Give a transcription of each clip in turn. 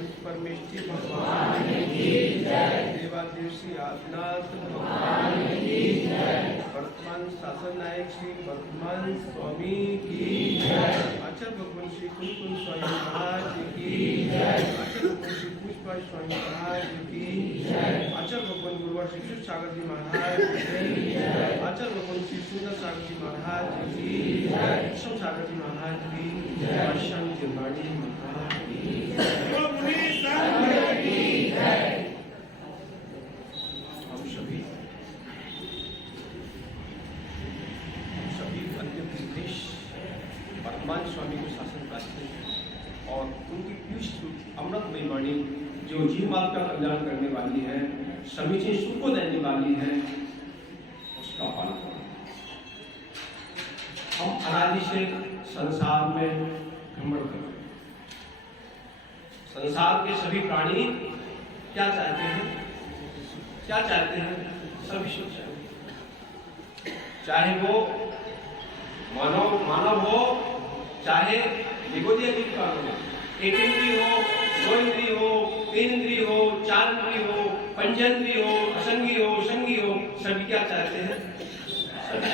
पंच परमेष्ठी भगवान की जय, देवादेव श्री आदिनाथ भगवान की जय, वर्तमान शासन नायक श्री वर्तमान स्वामी की जय, आचार्य भगवान श्री कुलकुल स्वामी महाराज की जय, आचार्य भगवान श्री पुष्पा स्वामी महाराज की जय, आचार्य भगवान गुरुवार श्री शिव सागर जी महाराज की जय, आचार्य भगवान श्री सुंदर सागर जी महाराज की जय, विष्णु सागर जी महाराज की जय, श्याम जी वाणी महाराज की जय। हम सभी अन्य प्रदेश वर्तमान स्वामी को शासन करते हैं और उनकी पीयूष अमृतमयी वाणी जो जीव मात्र का कल्याण करने वाली है, समीचीन सुख को देने वाली है, उसका पालन करें। हम अनादि से संसार में भ्रमण कर रहे हैं। संसार के सभी प्राणी क्या चाहते हैं? क्या चाहते हैं? सभी सुख चाहते हैं, चाहे वो मानव हो, चाहे निगोदिया जीव का हो, एक इंद्री हो, दो इंद्री हो, तीन इंद्री हो, चार इंद्री हो, पंचेंद्री हो, असंगी हो, संगी हो, सभी क्या चाहते हैं? सभी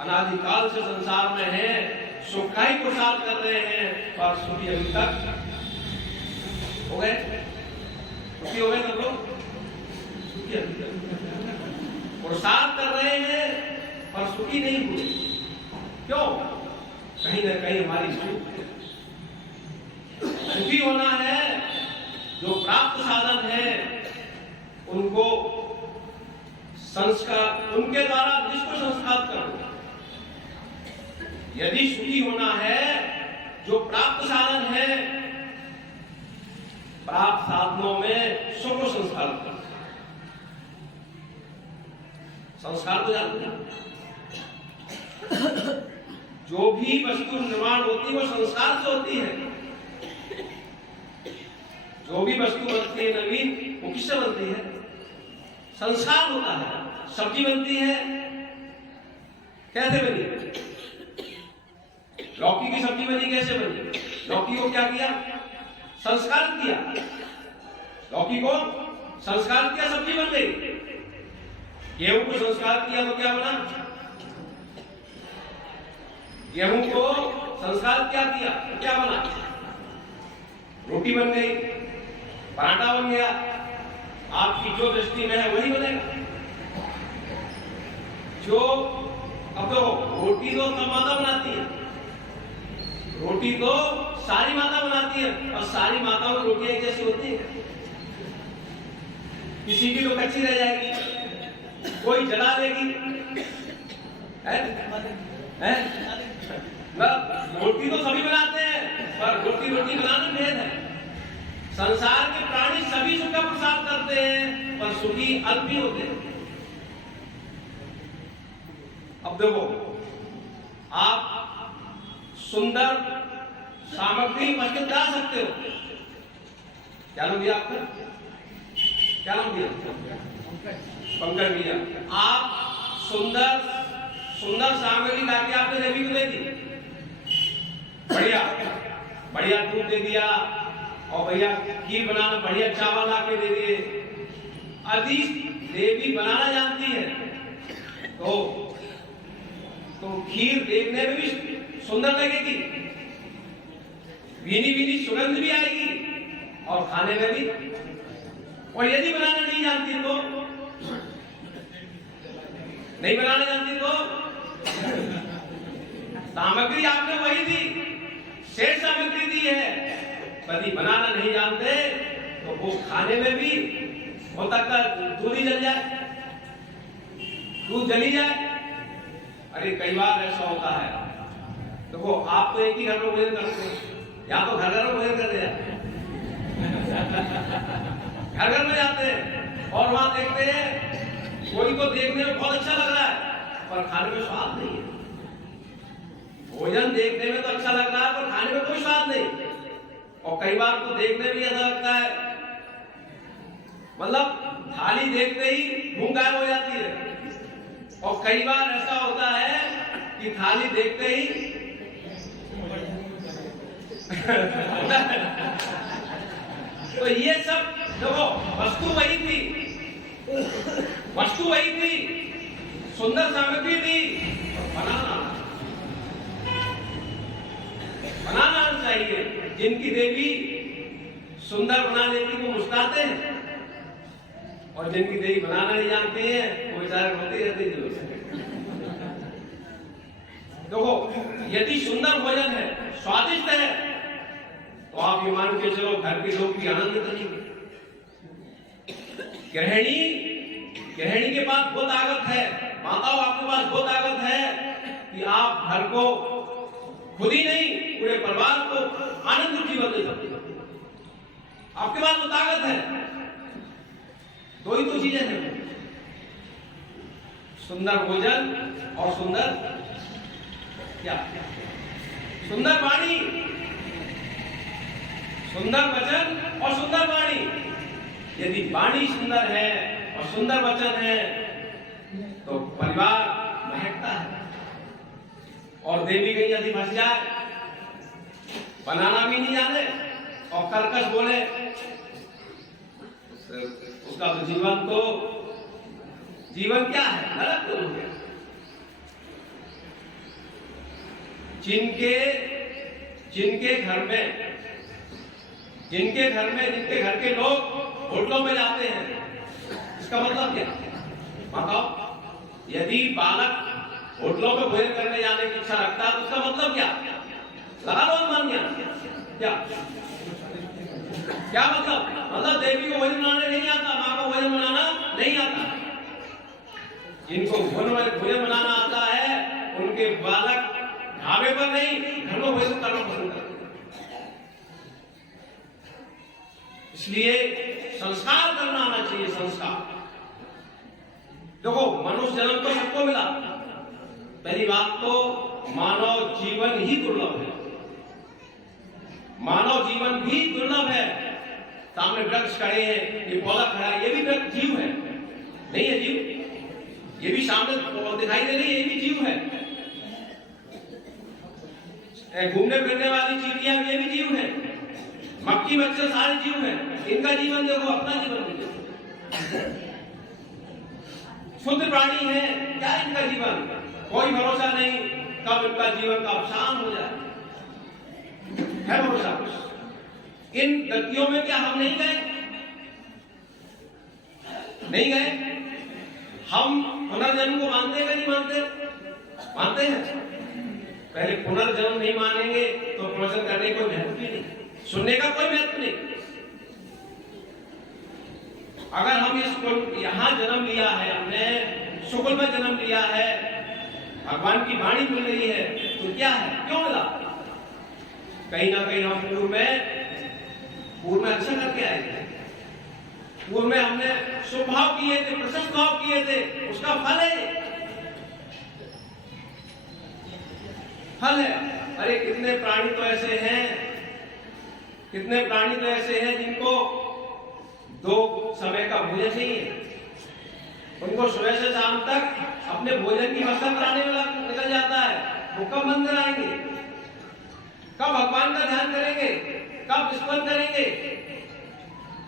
अनादिकाल से संसार में है, सुख का ही प्रसार कर रहे हैं, पर सुखी अभी तक हो गए? सुखी हो गए सब लोग? सुखी अभी तक प्रसार कर रहे हैं, पर सुखी नहीं हुए। क्यों? कहीं ना कहीं हमारी सुखी होना है, जो प्राप्त साधन है उनको संस्कार, उनके द्वारा जिसको संस्कार करो। यदि सुखी होना है, जो प्राप्त साधन है, प्राप्त साधनों में सुख को संस्कार करो। संस्कार तो जानते हैं, जो भी वस्तु निर्माण होती है वो संस्कार से होती है। जो भी वस्तु बनती है नवीन, वो किससे बनती है? संस्कार होता है। सब्जी बनती है, कैसे बनी? लौकी की सब्जी बनी, कैसे बनी? लौकी को क्या किया? संस्कार किया। लौकी को संस्कार किया, सब्जी बन गई। गेहूं को संस्कार किया तो क्या बना? गेहूं को संस्कार किया तो क्या बना? रोटी बन गई, पराठा बन गया। आपकी जो दृष्टि में है वही बनेगा। जो अब तो रोटी तो सब माता बनाती है, रोटी तो सारी माता बनाती है, और सारी माताओं की रोटी एक जैसी होती है? किसी की तो कच्ची रह जाएगी, कोई जला देगी, है? रोटी तो सभी बनाते हैं, पर रोटी बनाना भेद है। संसार के प्राणी सभी सुख का प्रसार करते हैं, पर सुखी अल्प ही होते हैं। अब देखो, आप सुंदर सामग्री मस्जिद ला सकते हो। क्या नाम दिया आपको? क्या नाम दिया? पंकज भैया। आप सुंदर सामग्री लाके आपने देवी को दे दी, बढ़िया दूध दे दिया, और भैया खीर बनाना बढ़िया चावल लाके दे दिए। यदि देवी बनाना जानती है तो खीर देखने में भी सुंदर लगेगी, भीनी सुगंध भी आएगी, और खाने में भी। और यदि बनाना नहीं जानती तो सामग्री आपने वही दी, शेष सामग्री दी है। यदि बनाना नहीं जानते तो वो खाने में भी हो सकता है दूध ही जल जाए, दूध जली जाए। अरे कई बार ऐसा होता है। देखो, आप तो एक ही घर में भोजन करते हो, या तो घर में भोजन करते जाते हैं, घर में जाते हैं और वहां देखते हैं कोई को देखने में बहुत अच्छा लग रहा है, पर खाने में स्वाद नहीं है। भोजन देखने में तो अच्छा लग रहा है, पर खाने में कोई स्वाद नहीं। और कई बार तो देखने में ऐसा लगता है, मतलब थाली देखते ही भूख गायब हो जाती है। और कई बार ऐसा होता है कि थाली देखते ही तो ये सब देखो, वस्तु वही थी, वस्तु वही थी, सुंदर सामग्री थी, बनाना चाहिए। जिनकी देवी सुंदर बना लेती वो मुस्कुराते हैं, और जिनकी देवी बनाना नहीं जानते हैं वो बेचारे रोते रहते हैं। देखो, यदि सुंदर भोजन है, स्वादिष्ट है, तो आप ये मान के चलो घर के लोग भी आनंदित रहेंगे। गृहिणी के पास बहुत ताकत है, माताओं आपके पास बहुत ताकत है कि आप घर को खुद ही नहीं पूरे परिवार को आनंदित जीवन दे सकते हो। आपके पास तो ताकत है। दो ही तो चीजें हैं, सुंदर भोजन और सुंदर क्या? सुंदर वाणी, सुंदर वचन और सुंदर वाणी। यदि वाणी सुंदर है और सुंदर वचन है तो परिवार महकता है। और देवी कहीं यदि फंस जाए, बनाना भी नहीं जाने और कर्कश बोले, उसका तो जीवन क्या है? नरक तो हो गया। जिनके घर के लोग होटलों में जाते हैं, इसका मतलब क्या? बताओ, यदि बालक होटलों में भोजन करने जाने की इच्छा रखता है तो उसका मतलब क्या? लगा लो मान गया क्या मतलब देवी को भोजन बनाने नहीं आता, माँ को भोजन बनाना नहीं आता। जिनको भोजन बनाना आता है उनके बालक ढाबे पर नहीं, घर में भोजन करना पसंद करते हैं। इसलिए संस्कार करना आना चाहिए। संस्कार देखो, मनुष्य जन्म तो सबको मिला। पहली बात तो मानव जीवन ही दुर्लभ है, मानव जीवन भी दुर्लभ है। सामने वृक्ष खड़े हैं, ये पौधा खड़ा है, ये भी वृक्ष जीव है, नहीं है जीव? ये भी सामने दिखाई दे रही है, ये भी जीव है। घूमने फिरने वाली चींटियां, ये भी जीव है। मक्खी मच्छर सारे जीव हैं। इनका जीवन देखो, अपना जीवन देखो। शुद्ध प्राणी है, क्या इनका जीवन? कोई भरोसा नहीं कब इनका जीवन का अवसान हो जाए, है भरोसा कुछ? इन गतियों में क्या हम नहीं गए? नहीं गए। हम पुनर्जन्म को मानते हैं नहीं मानते? मानते हैं। पहले पुनर्जन्म नहीं मानेंगे तो प्रवचन करने का कोई महत्व नहीं, सुनने का कोई महत्व नहीं। अगर हम यहां जन्म लिया है, हमने शुक्ल में जन्म लिया है, भगवान की वाणी मिल रही है, तो क्या है? क्यों मिला? कहीं ना कहीं हम पूर्व में अच्छा करके आए थे, पूर्व में हमने शुभ भाव किए थे, प्रशस्त भाव किए थे, उसका फल है। अरे कितने प्राणी तो ऐसे हैं जिनको 2 समय का भोजन नहीं है। उनको सुबह से शाम तक अपने भोजन की व्यवस्था कराने में निकल जाता है। वो कब मंदिर आएंगे? कब भगवान का ध्यान करेंगे? कब स्मरण करेंगे?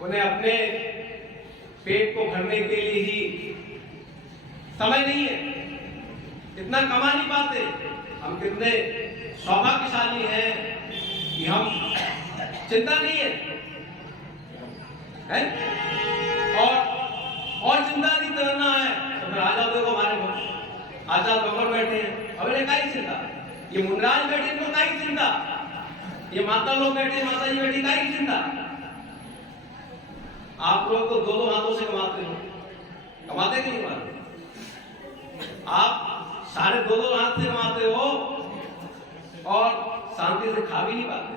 उन्हें अपने पेट को भरने के लिए ही समय नहीं है, इतना कमा नहीं पाते। हम कितने सौभाग्यशाली हैं कि हम चिंता नहीं है? और चिंता नहीं करना है तो फिर आजाद देखो, हमारे आजाद भगवान बैठे हैं, अब इन्हें काई चिंता? ये मुंडराज बैठे, इनको काई चिंता? ये माता लोग बैठे, माता जी बैठी, काई चिंता? आप लोग तो 2-2 हाथों से कमाते हो, कमाते कि नहीं कमाते? आप सारे 2-2 हाथ से कमाते हो और शांति से खा भी नहीं पाते।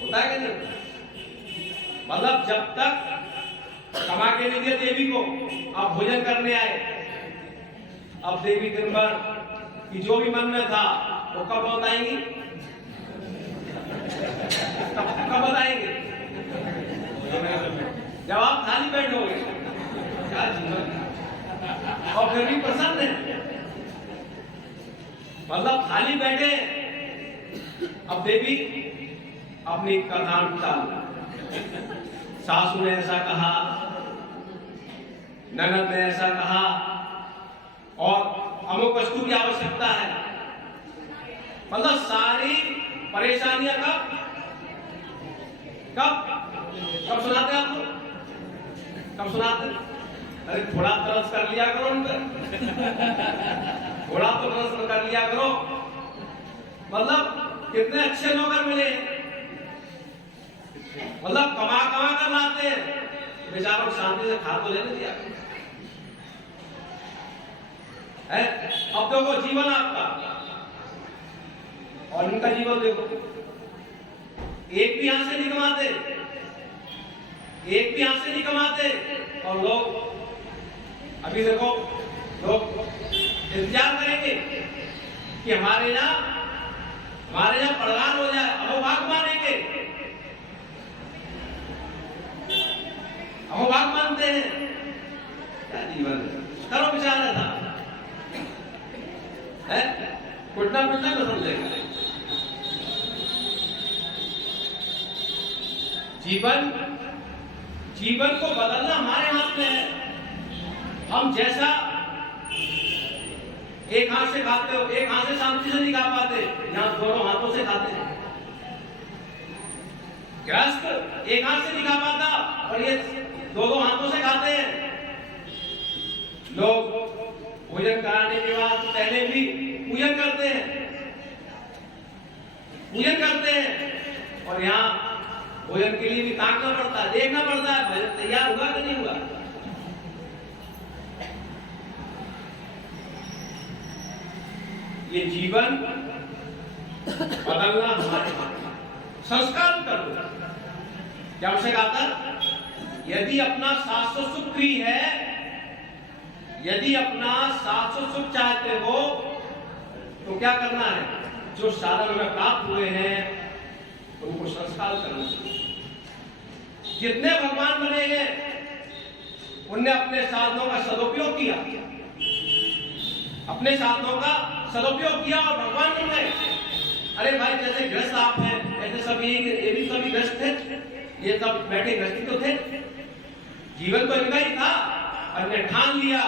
होता है कि नहीं? मतलब जब तक कमा के नहीं दिया देवी को, आप भोजन करने आए, अब देवी दिन भर कि जो भी मन में था वो कब बताएंगी? कब बताएंगे? जब आप खाली बैठोगे, क्या जीवन, और फिर भी प्रसन्न है। मतलब खाली बैठे, अब देवी अपनी कथान चालू, सासू ने ऐसा कहा, ननद ने ऐसा कहा, और अमुक वस्तु की आवश्यकता है। मतलब सारी परेशानियां कब कब कब सुनाते आप लोग? कब सुनाते? अरे थोड़ा तरस कर लिया करो उन पर, थोड़ा तो तरस कर लिया करो। मतलब कितने अच्छे नौकर मिले, मतलब कमा कमा कर लाते हैं, बेचारों शांति से खा तो लेने दिया है। अब देखो जीवन आपका और इनका जीवन देखो, एक भी हाथ से नहीं कमाते, एक भी हाथ से नहीं कमाते, और लोग अभी देखो लोग इंतजार करेंगे कि हमारे यहाँ पड़गार हो जाए, अहोभाग मानेंगे, अहोभाग मानते हैं। क्या जीवन करो बेचारा था है, कुटना पिटना तो समझेगा। जीवन को बदलना हमारे हाथ में है। हम जैसा एक हाथ से खाते हो, एक हाथ से शांति से नहीं खा पाते, यहां दोनों हाथों से खाते हैं। गृहस्थ एक हाथ से नहीं खा पाता और ये दो हाथों से खाते हैं। लोग भोजन कराने के बाद पहले भी पूजन करते हैं, और यहाँ भोजन के लिए भी ताकना पड़ता है, देखना पड़ता है भोजन तैयार हुआ कि नहीं हुआ। ये जीवन बदलना हमारे हाथ। संस्कार कर दो क्या उसे आता, यदि अपना शाश्वत सुख प्रिय है, यदि अपना शाश्वत सुख चाहते हो तो क्या करना है? जो साधन में प्राप्त हुए हैं उनको संस्कार करना चाहिए। जितने भगवान बने हैं उनने अपने साधनों का सदुपयोग किया, अपने साधनों का सदुपयोग किया और भगवान बन गए। अरे भाई जैसे ग्रस्त आप हैं, ऐसे सभी ये भी सभी ग्रस्त थे, ये सब बैठे ग्रस्ती तो थे, जीवन तो इनका ही था, और ने ठान लिया।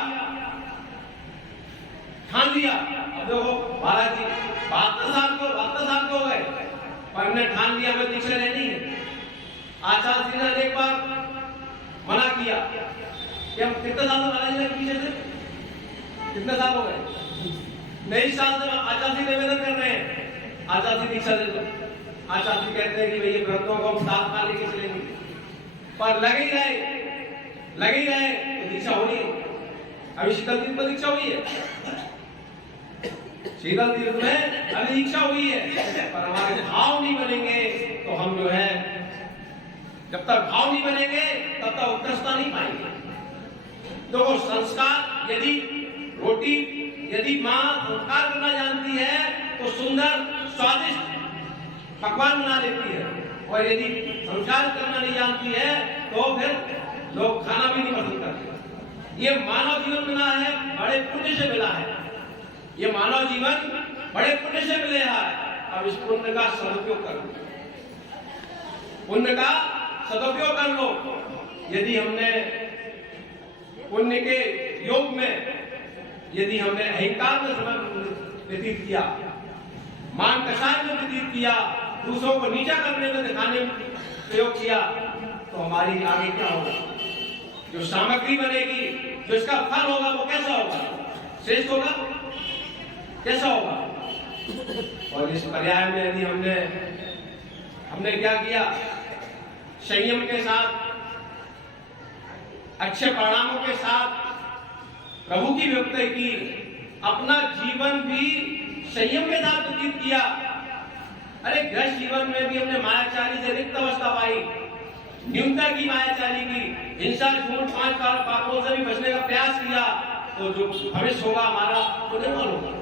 अब देखो महाराज जी 72 साल के हो गए और हमने ठान लिया हमें दीक्षा लेनी है। आचार्य जी ने एक बार मना किया कि हम कितने साल से महाराज जी पीछे थे, कितने साल हो गए, नई साल से आचार्य जी निवेदन कर रहे हैं, आचार्य जी दीक्षा दे दो। आचार्य जी कहते हैं कि भैया व्रतों को हम साथ खा लेके चलेंगे, पर लगे ही रहे तो दीक्षा होनी है। अभी शीतल तीर्थ में दीक्षा हुई है, शीतल तीर्थ में अभी दीक्षा हुई है, पर हमारे भाव नहीं बनेंगे तो हम जो है, जब तक भाव नहीं बनेंगे तब तक उत्कृष्टता नहीं पाएंगे। तो संस्कार, यदि माँ संस्कार करना जानती है तो सुंदर स्वादिष्ट पकवान बना लेती है, और यदि संस्कार करना नहीं जानती है तो फिर लोग खाना भी नहीं पसंद करते। ये मानव जीवन मिला है, बड़े पुण्य से मिला है, ये मानव जीवन बड़े पुण्य से मिले है। अब इस पुण्य का सदुपयोग कर लो, पुण्य का सदुपयोग कर लो। यदि हमने पुण्य के योग में, यदि हमने अहंकार में समय व्यतीत किया, मान कषाय में व्यतीत किया, दूसरों को नीचा करने में दिखाने में प्रयोग किया, तो हमारी आगे क्या होगा? जो सामग्री बनेगी, जो इसका फल होगा वो कैसा होगा? श्रेष्ठ होगा, कैसा होगा? और इस पर्याय में यदि हमने क्या किया, संयम के साथ, अच्छे परिणामों के साथ प्रभु की भक्ति की, अपना जीवन भी संयम के साथ व्यतीत किया। अरे गृहस्थ जीवन में भी हमने मायाचारी से रिक्त अवस्था पाई, न्यूनता की मायाचारी की, हिंसा, झूठ, 5 पापों से भी बचने का प्रयास किया, तो जो भविष्य होगा हमारा वो निर्मल होगा।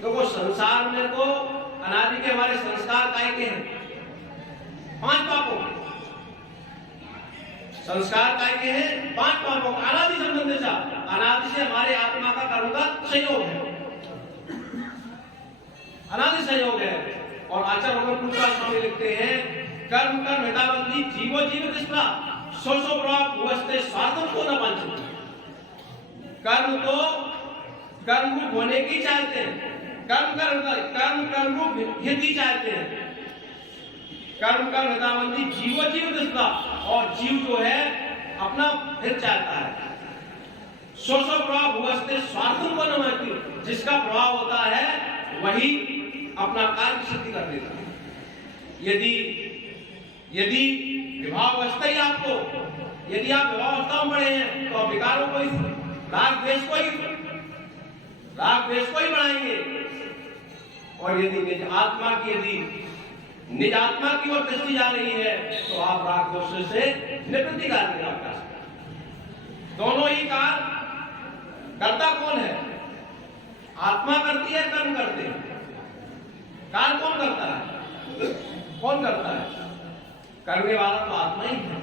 देखो संसार में तो अनादि के हमारे संस्कार काय के हैं, 5 पापों के संस्कार काय के हैं, 5 पापों का अनादि संबंध से, अनादि से हमारे आत्मा का कर्म का संयोग है, अनादि संयोग है। और आचार्य भगवान स्वामी लिखते हैं कर्म कर्म हिताबंदी जीवो जीव तिष्ठा सो सो प्रभाव भुवस्ते स्वार्थम को न वांछते। कर्म तो कर्म रूप होने की चाहते हैं, कर्म रूप हित ही चाहते हैं। कर्म कर्म हिताबंदी जीवो जीव तिष्ठा, और जीव जो है अपना हित चाहता है। सो सो प्रभाव भुवस्ते स्वार्थम को न वांछते, जिसका प्रभाव होता है वही अपना कार्य सिद्धि कर देता है। यदि विवाहावस्था ही आपको, यदि आप विवाहावस्था में पड़े हैं तो आप विकारों को ही, राग द्वेष को ही बढ़ाएंगे। और यदि निज आत्मा की ओर दृष्टि जा रही है तो आप राग द्वेष से निवृत्ति करेंगे। आपका दोनों ही कार्य करता कौन है? आत्मा करती है, कर्म करते हैं। कार्य कौन करता है? कौन करता है? करने वाला तो आत्मा ही है।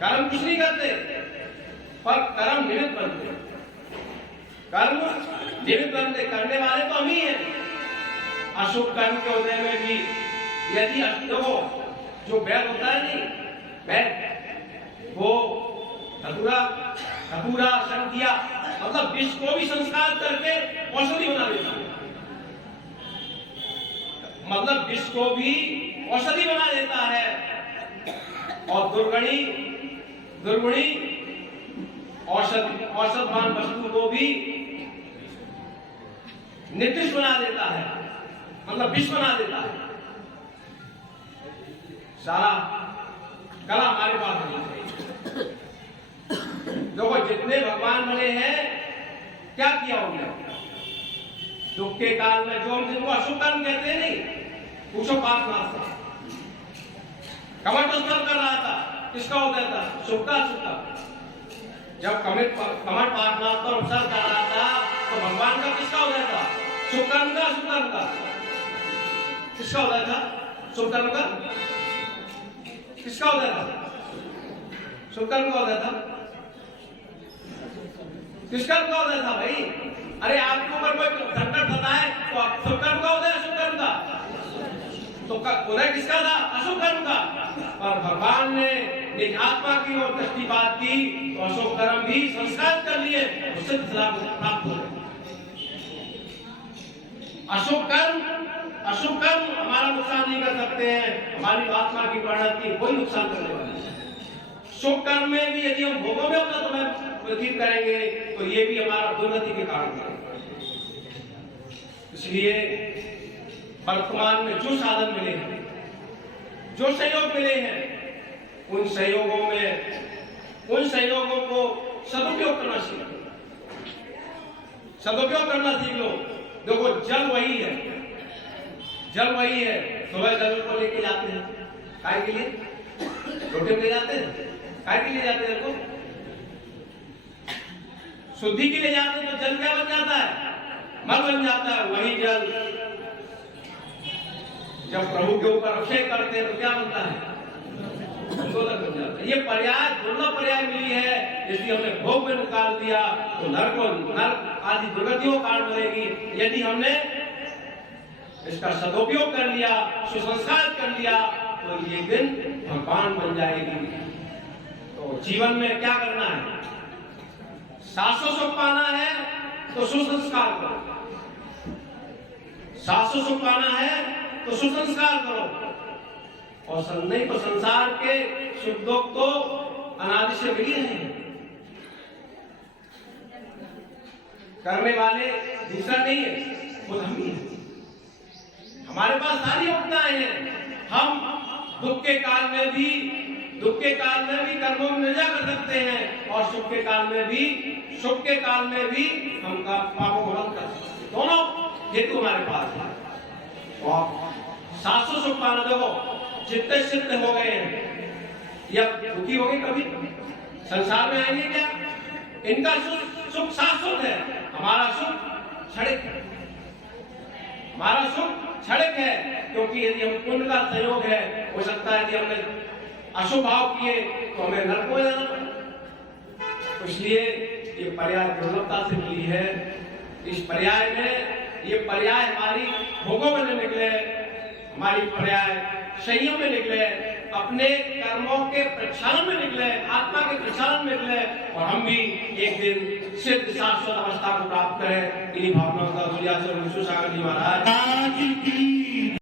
कर्म कुछ नहीं करते, पर कर्म निमित्त बनते। कर्म निमित्त बनते, करने वाले तो हम ही हैं। अशुभ कर्म के उदय में भी यदि देखो जो बैल होता है नहीं, बैल वो धतूरा शंकिया मतलब विष को भी संस्कार करके औषधि बना देता है। मतलब विष को भी औषधि बना देता है, और दुर्गुणी औषधमान वस्तु को भी निर्दिष्ट बना देता है, मतलब विष बना देता है। सारा कला हमारे पास होनी चाहिए। देखो जितने भगवान बने हैं क्या किया उन्होंने? दुख के काल में जो हम जिनको अशुभ कर्म कहते हैं नहीं, पूछो पापनाश से कमर तो कर रहा था, किसका उदय था? शुभ का अशुभ का? जब कमर पापनाश पर उपसर कर रहा था तो भगवान का किसका उदय था? शुभ कर्म का अशुभ कर्म का? किसका उदय था? शुभ कर्म का? किसका उदय था? शुभ कर्म का उदय था? किस कर्म का उदय था भाई? अरे आपके ऊपर कोई संकट आता है तो शुभ कर्म का उदय, अशुभ कर्म का? तो उदय किसका था? अशुभ कर्म का। पर भगवान ने निज आत्मा की ओर दृष्टिपात की तो अशुभ कर्म भी संस्कार कर लिए, उससे प्राप्त हो गए। अशुभ कर्म हमारा नुकसान नहीं कर सकते हैं, हमारी आत्मा की परिणति कोई नुकसान करने वाली है। शुभ कर्म में भी यदि हम भोगों में अपना समय व्यतीत करेंगे तो ये भी हमारा दुर्गति के कारण है। इसलिए वर्तमान में जो साधन मिले हैं, जो सहयोग मिले हैं, उन सहयोगों को सदुपयोग करना सीख लो। देखो जल वही है, सुबह जल को लेके जाते हैं, काय के लिए? रोटी ले जाते हैं, काय के लिए जाते हैं? देखो शुद्धि के लिए जाते हैं, तो जल क्या बन जाता है? मल बन जाता है। वही जल जब प्रभु के ऊपर अभिषेक करते हैं तो क्या बनता है? गोलक बन जाता है। ये दुर्लभ पर्याय मिली है, यदि हमने भोग में निकाल दिया तो नरक आदि दुर्गतियों कारण बनेगी। यदि हमने इसका सदुपयोग कर लिया, सुसंस्कार कर लिया तो ये दिन भगवान बन जाएगी। तो जीवन में क्या करना है? शाश्वत सुख पाना है तो सुसंस्कार करो, शाश्वत सुख पाना है तो सुसंस्कार करो। और नहीं तो संसार के सुख दुख तो अनादि से मिली नहीं। करने वाले दूसरा नहीं है, खुद हम ही है। हमारे पास सारी योग्यताएं हैं। हम दुख के काल में भी कर्मों में निजा कर सकते हैं, और शुभ के काल में भी हम पापों को रद्द कर सकते हैं। दोनों हेतु हमारे पास है। और शाश्वत सुख पाना, देखो जितने सिद्ध हो गए हैं या दुखी हो गए, कभी संसार में आएंगे क्या? इनका सुख शाश्वत है, हमारा सुख क्षणिक है। क्योंकि यदि हम पुण्य का संयोग है, हो सकता है यदि हमने अशुभ भाव किए तो हमें नरक में जाना पड़े। इसलिए ये पर्याय दुर्लभता से मिली है। इस पर्याय में ये पर्याय हमारी भोगों में निकले हमारी पर्याय संयम में निकले, अपने कर्मों के प्रक्षालन में निकले, आत्मा के प्रक्षालन में निकले, और हम भी एक दिन सिद्ध शाश्वत अवस्था को प्राप्त करें। इन्हीं भावनाओं का सूर्याचरण विश्व सागर जी महाराज की